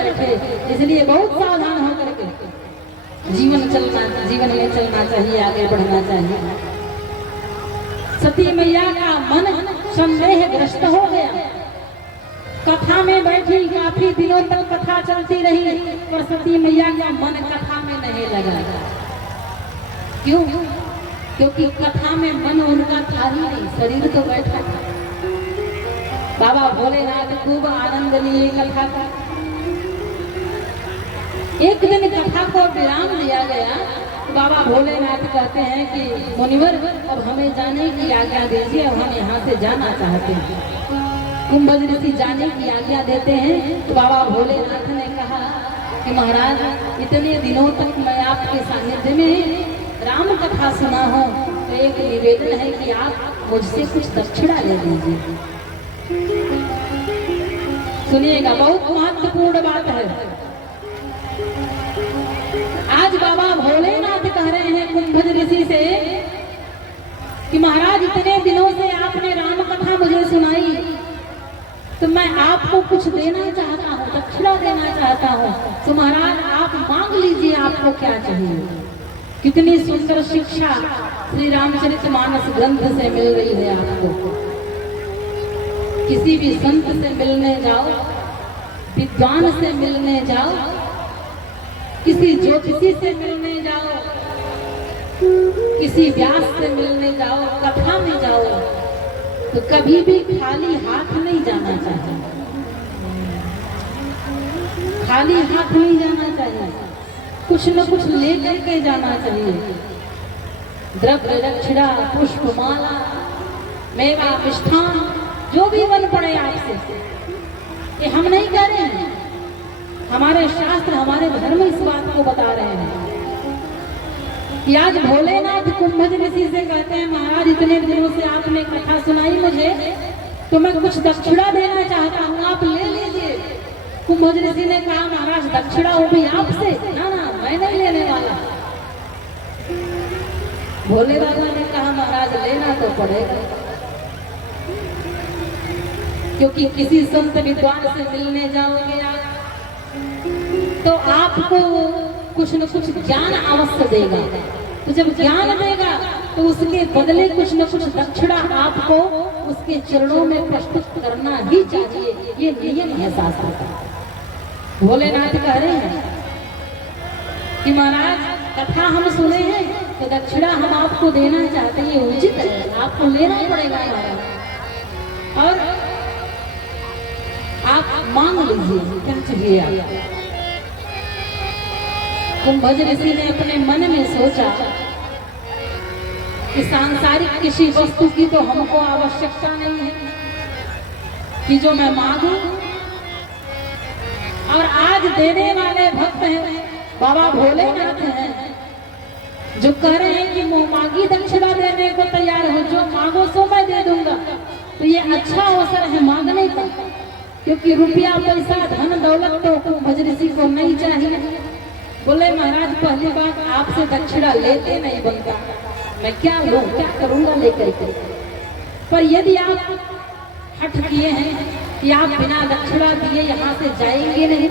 इसलिए बहुत सावधान होकर के जीवन में चलना चाहिए, आगे बढ़ना चाहिए। सती मैया का मन संदेह ग्रस्त हो गया। कथा में बैठी काफी दिनों तक कथा चलती रही, पर सती मैया का मन कथा में नहीं लगा। क्यों? क्योंकि कथा में मन उनका था ही नहीं, शरीर तो बैठा था। बाबा भोलेनाथ खूब आनंद लिए कथा का। एक दिन कथा को विराम दिया गया तो बाबा भोलेनाथ कहते हैं कि मुनिवर, अब हमें जाने की आज्ञा दीजिए, अब हम यहाँ से जाना चाहते हैं। कुंभज ऋषि जाने की आज्ञा देते हैं तो बाबा भोलेनाथ ने कहा कि महाराज, इतने दिनों तक मैं आपके सानिध्य में राम कथा सुना हूँ, तो एक निवेदन है कि आप मुझसे कुछ दक्षिणा ले लीजिए। सुनिएगा, बहुत महत्वपूर्ण बात है। आज बाबा भोलेनाथ कह रहे हैं कुंभज ऋषि से कि महाराज, इतने दिनों से आपने राम कथा मुझे सुनाई, तो मैं आपको कुछ देना चाहता हूँ, दक्षिणा देना चाहता हूँ। तो महाराज आप मांग लीजिए, आपको क्या चाहिए। कितनी सुंदर शिक्षा श्री रामचरितमानस ग्रंथ से मिल रही है आपको। किसी भी संत से मिलने जाओ, विद्वान से मिलने जाओ, किसी ज्योतिषी से मिलने जाओ, किसी व्यास से मिलने जाओ, कथा में जाओ, तो कभी भी खाली हाथ नहीं जाना चाहिए। खाली हाथ नहीं जाना चाहिए, कुछ न कुछ लेकर के जाना चाहिए। द्रव्य दक्षिणा, पुष्पमाला, मेवा, मिष्ठान, जो भी बन पड़े आपसे, ये हम नहीं कह रहे हैं, हमारे शास्त्र, हमारे धर्म इस बात को बता रहे हैं कि आज भोलेनाथ कुंभज ऋषि से कहते हैं, महाराज इतने दिनों से आपने कथा सुनाई मुझे, तो मैं कुछ दक्षिणा देना चाहता हूँ, आप ले लीजिए। कुंभज ऋषि ने कहा, महाराज दक्षिणा वो भी आपसे? ना ना, मैं नहीं लेने वाला। भोले बाबा ने कहा, महाराज लेना तो पड़ेगा, क्योंकि किसी संत विद्वान से मिलने जाओगे आप, तो आपको कुछ न कुछ ज्ञान अवश्य देगा। तो जब ज्ञान देगा तो उसके बदले कुछ न कुछ दक्षिणा आपको उसके चरणों में प्रस्तुत करना ही चाहिए, ये नियम है शास्त्र का। भोलेनाथ कह रहे हैं कि महाराज कथा हम सुने हैं, तो दक्षिणा हम आपको देना चाहते हैं, ये उचित है, आपको लेना पड़ेगा महाराज। और आप मांग लीजिए, क्या चाहिए आप। कुंभज ऋषि ने अपने मन में सोचा कि सांसारिक किसी वस्तु की तो हमको आवश्यकता नहीं है कि जो मैं मांगू। और आज देने वाले भक्त हैं बाबा भोलेनाथ हैं, जो कह रहे हैं कि मुंह मांगी दक्षिणा देने को तैयार हो, जो मांगो सो मैं दे दूंगा। तो ये अच्छा अवसर है मांगने का, क्योंकि रुपया पैसा धन दौलत तो कुंभज ऋषि को नहीं चाहिए। बोले, महाराज पहली बात, आपसे दक्षिणा लेते नहीं बनता, मैं क्या लूं, क्या करूंगा लेकर के। पर यदि आप हठ किए हैं कि आप बिना दक्षिणा दिए यहाँ से जाएंगे नहीं,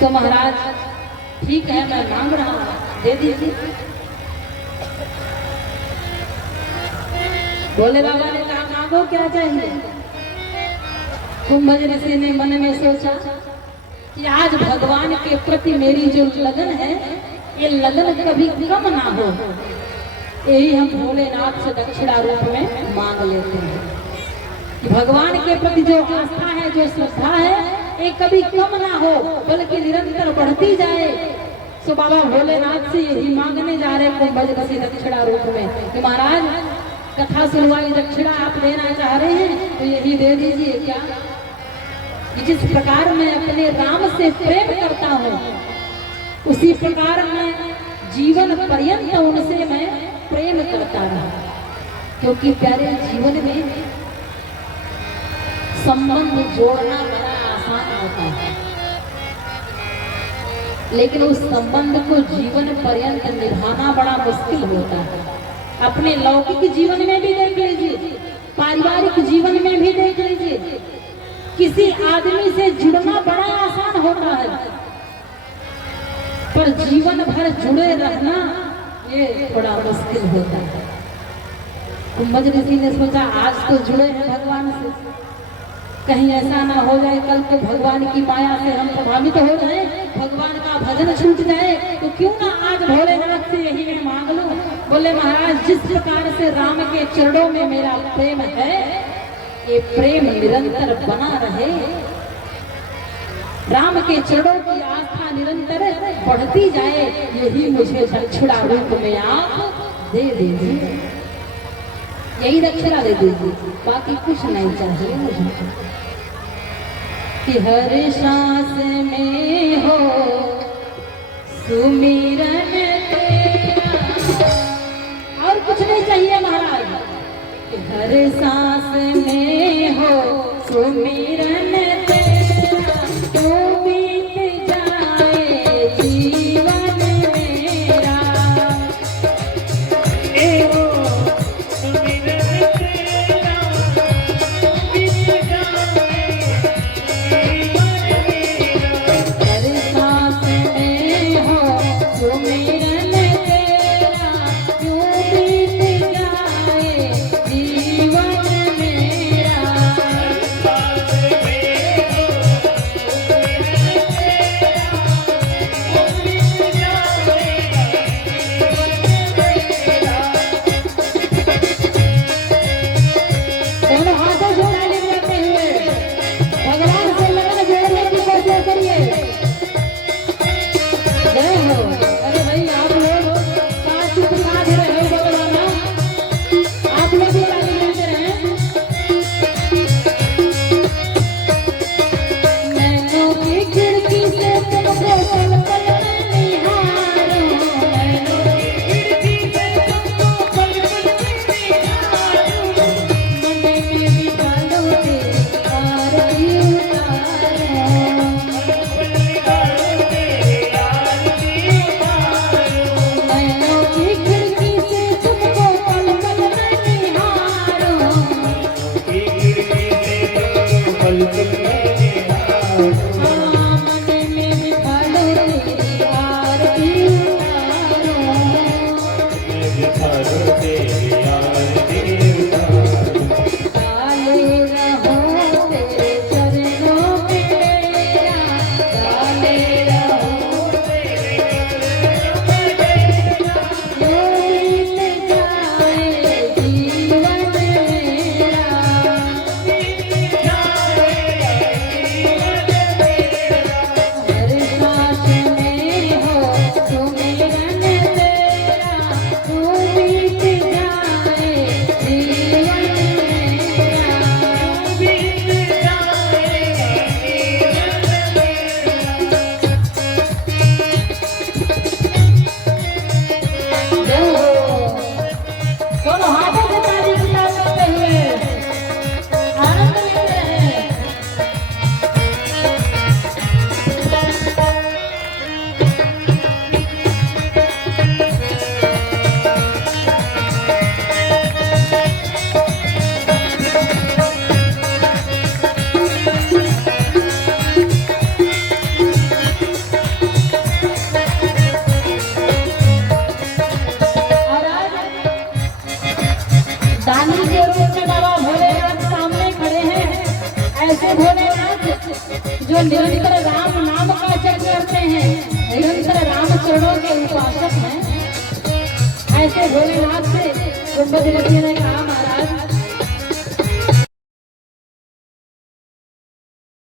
तो महाराज ठीक है, मैं मांग रहा हूं, दे दीजिए। भोले बाबा ने कहा, मांगो, क्या चाहिए। कुंभज ऋषि ने मन में सोचा कि आज भगवान के प्रति मेरी जो लगन है, ये लगन कभी कम ना हो, यही हम भोलेनाथ से दक्षिणा रूप में मांग लेते हैं कि भगवान के प्रति जो आस्था है, जो श्रद्धा है, ये कभी कम ना हो, बल्कि निरंतर बढ़ती जाए। तो बाबा भोलेनाथ से यही मांगने जा रहे कुंभज ऋषि दक्षिणा रूप में कि महाराज कथा सुनवाई दक्षिणा आप देना चाह रहे हैं, तो यही दे दीजिए। क्या? जिस प्रकार मैं अपने राम से प्रेम करता हूँ, उसी प्रकार मैं जीवन पर्यंत उनसे मैं प्रेम करता रहा, क्योंकि प्यारे जीवन में संबंध जोड़ना बड़ा आसान होता है, लेकिन उस संबंध को जीवन पर्यंत निभाना बड़ा मुश्किल होता है। अपने लौकिक जीवन में भी देख लीजिए, पारिवारिक जीवन में भी देख लीजिए किसी आदमी से जुड़ना बड़ा आसान होता है, पर जीवन भर जुड़े रहना ये थोड़ा मुश्किल होता है। कुंभज ऋषि ने सोचा आज तो जुड़े हैं भगवान से, कहीं ऐसा ना हो जाए कल को भगवान की माया से हम प्रभावित हो जाए, भगवान का भजन छूट जाए, तो क्यों ना आज भोलेनाथ से यही मैं मांग लूं। बोले महाराज जिस प्रकार से राम के चरणों में मेरा प्रेम है, ये प्रेम निरंतर बना रहे, राम के चरणों की आस्था निरंतर बढ़ती जाए, यही मुझे दक्षिणा रूप में आप दे दीजिए, यही दक्षिणा दे दीजिए, बाकी कुछ नहीं चाहिए मुझे। कि हर सांस में हो सुमिरन तेरा, और कुछ नहीं चाहिए महाराज। कि हर सांस में हो सुमिरन तेरा, तो बीत जाए जीवन मेरा। जो निरंतर राम नाम का जप करते हैं, निरंतर राम चरणों के उपासक हैं, ऐसे भोलेनाथ से कुंभज ऋषि ने कहा महाराज